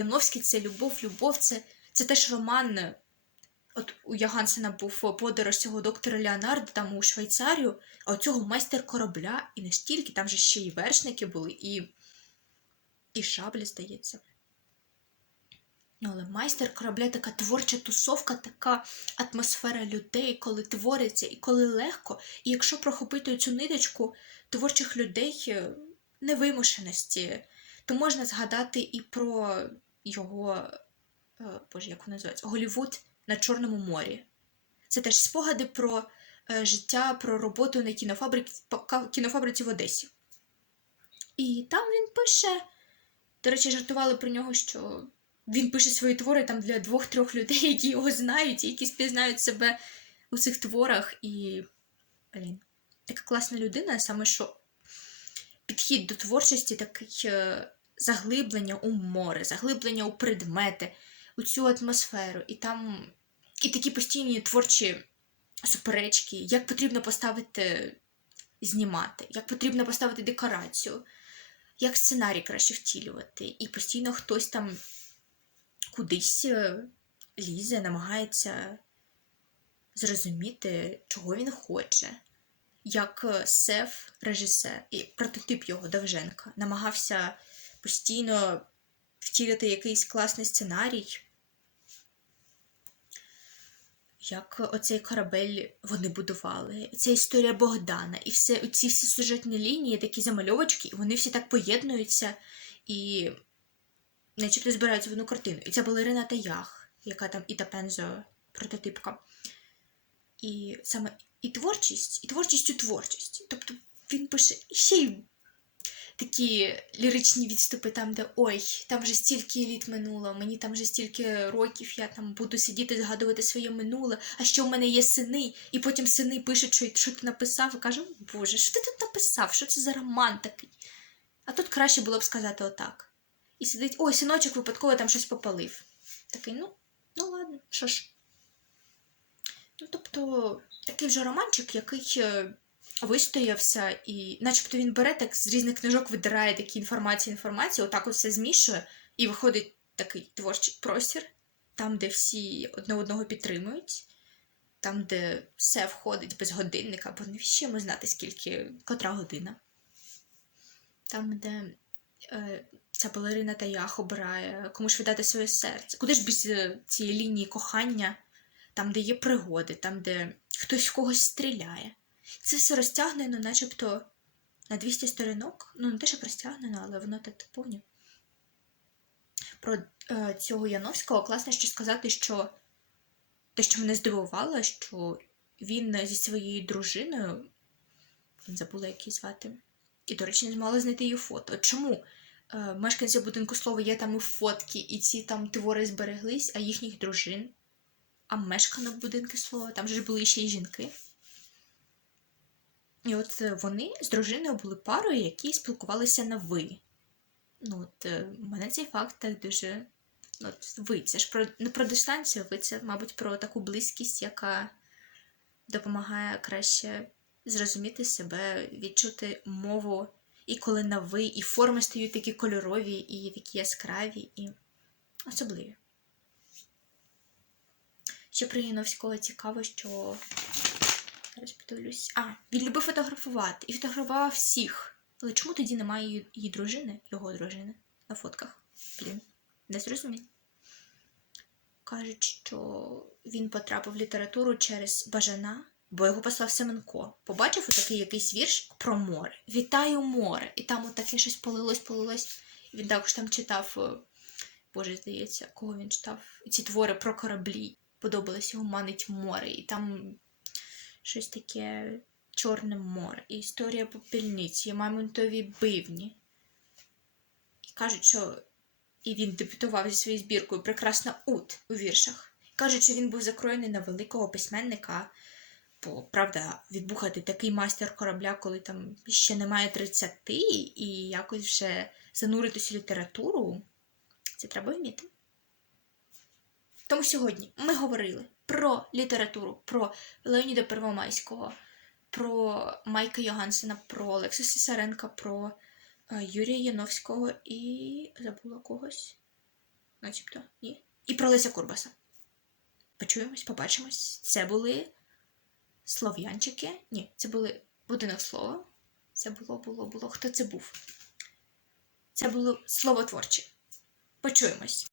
Яновський це любов, любов, це, це теж роман. От у Ягансена був подорож цього доктора Леонардо там у Швейцарію, а у цього майстер корабля, і не стільки, там же ще і вершники були, і, і шаблі, здається. Але майстер корабля така творча тусовка, така атмосфера людей, коли твориться і коли легко. І якщо прохопити цю ниточку творчих людей е, невимушеності, то можна згадати і про його, е, боже, як воно називається, Голівуд на Чорному морі. Це теж спогади про е, життя, про роботу на кінофабриці, кінофабриці в Одесі. І там він пише. До речі, жартували про нього, що він пише свої твори там для двох-трьох людей, які його знають, які спізнають себе у цих творах. І блін, така класна людина, саме що підхід до творчості такий е, заглиблення у море, заглиблення у предмети, у цю атмосферу. І там і такі постійні творчі суперечки, як потрібно поставити, знімати, як потрібно поставити декорацію, як сценарій краще втілювати. І постійно хтось там кудись е, лізе, намагається зрозуміти, чого він хоче. Як е, Сеф, режисер і прототип його Довженка, намагався постійно втілити якийсь класний сценарій, як оцей корабель вони будували, ця історія Богдана, і все ці всі сюжетні лінії, такі замальовочки, і вони всі так поєднуються і начебто збираються в одну картину. І це була Рената Ях, яка там і Пензо прототипка. І саме і творчість, і творчість у творчості. Тобто він пише ще й такі ліричні відступи, там, де ой, там вже стільки літ минуло, мені там вже стільки років, я там буду сидіти, згадувати своє минуле, а що в мене є сини, і потім сини пишуть, що, що ти написав, і кажуть, Боже, що ти тут написав? Що це за роман такий? А тут краще було б сказати отак. І сидить, ой, синочок випадково там щось попалив. Такий, ну, ну ладно, що ж. Ну, тобто, такий вже романчик, який е, вистоявся, і начебто він бере так з різних книжок видирає такі інформації, інформацію, отак от все змішує, і виходить такий творчий простір, там, де всі одне одного підтримують, там, де все входить без годинника, бо ще ми знати, скільки котра година. Там, де е, ця балерина Таях обирає, кому ж віддати своє серце. Куди ж без е, цієї лінії кохання, там, де є пригоди, там, де хтось в когось стріляє. Це все розтягнено, начебто на 200 сторінок. Ну, не те, щоб розтягнено, але воно так повні. Про е, цього Яновського класно ще сказати, що те, що мене здивувало, що він зі своєю дружиною, забула, як її звати, і, до речі, не змогла знайти її фото. Чому е, мешканці будинку слова є там і фотки, і ці там твори збереглись, а їхніх дружин, а мешканок будинку слова, там же ж були ще й жінки. І от е, вони з дружиною були парою, які спілкувалися на ви. Ну, от е, мене цей факт так дуже. Ну, от ви, це ж про не про дистанцію, ви це, мабуть, про таку близькість, яка допомагає краще зрозуміти себе, відчути мову. І коли на ви, і форми стають такі кольорові, і такі яскраві, і особливі. Ще про Яновського цікаво, що Зараз подивлюсь. А, він любив фотографувати і фотографував всіх. Але чому тоді немає її, дружини, його дружини, на фотках? Блін, не зрозуміло. Кажуть, що він потрапив в літературу через Бажана, бо його послав Семенко. Побачив отакий якийсь вірш про море. Вітаю море! І там отаке щось полилось, полилось. Він також там читав, е, Боже, здається, кого він читав? Ці твори про кораблі. Подобалось його манить море. І там щось таке Чорне море, і історія попільниці, і мамонтові бивні. І кажуть, що і він дебютував зі своєю збіркою Прекрасна ут у віршах. Кажуть, що він був закроєний на великого письменника. Бо, правда, відбухати такий майстер корабля, коли там ще немає 30, і якось вже зануритися в літературу, це треба вміти. Тому сьогодні ми говорили про літературу, про Леоніда Первомайського, про Майка Йогансена, про Олекса Сісаренка, про е, Юрія Яновського і забула когось. начебто, ні. І про Леся Курбаса. Почуємось, побачимось. Це були слов'янчики. Ні, це були будинок слова. Це було, було, було. Хто це був? Це було словотворче. Почуємось.